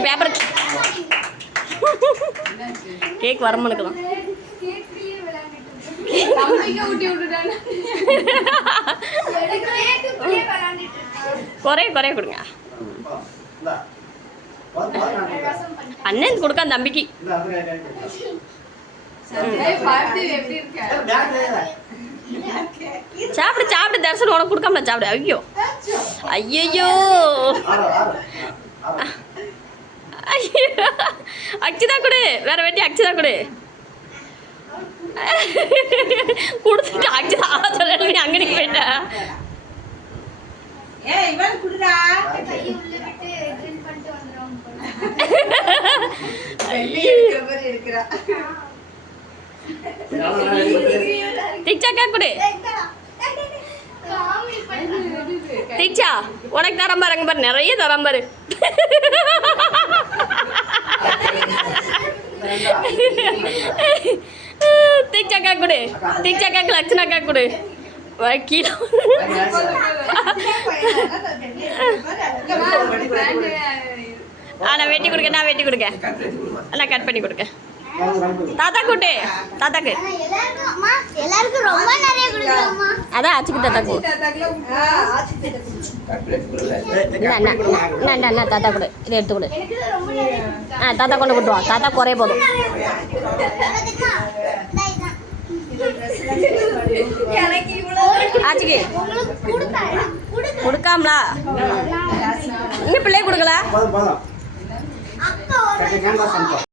paper cake வரமனுக்கலாம் குறைய கொடுங்க அண்ணன் கொடுக்க தம்பிக்கு சாப்பிடு சாப்பிடு தரிசனம் உனக்கு கொடுக்காமல சாப்பிடு ஐயோ ஐயோ அச்சுதா கொடு வேற வெட்டி அச்சுதா கொடு கொடுத்துட்டு அச்சுதா சொல்ல நீ அங்க நீ போயிட்ட திக்ஷாக்கா கொடு திக்ஷா உனக்கு தரம் பாருங்க பாரு நிறைய தரம் பாரு திக்ஷாக்கா கொடு திக்ஷாக்காக்கு லட்சணாக்கா கொடு கீழே நான் வெட்டி கொடுக்க நான் வெட்டி கொடுக்க நான் கட் பண்ணி கொடுக்க தாத்தா கூட்டு தாத்தாக்கு அதான் ஆச்சுக்கு தாத்தாக்கு தாத்தா கொடு இதை எடுத்து கொடு தாத்தா கொண்டு கொடுத்துருவோம் தாத்தா குறைய போதும் ஆச்சுக்கு கொடுக்காமலா இன்னும் பிள்ளை கொடுக்கல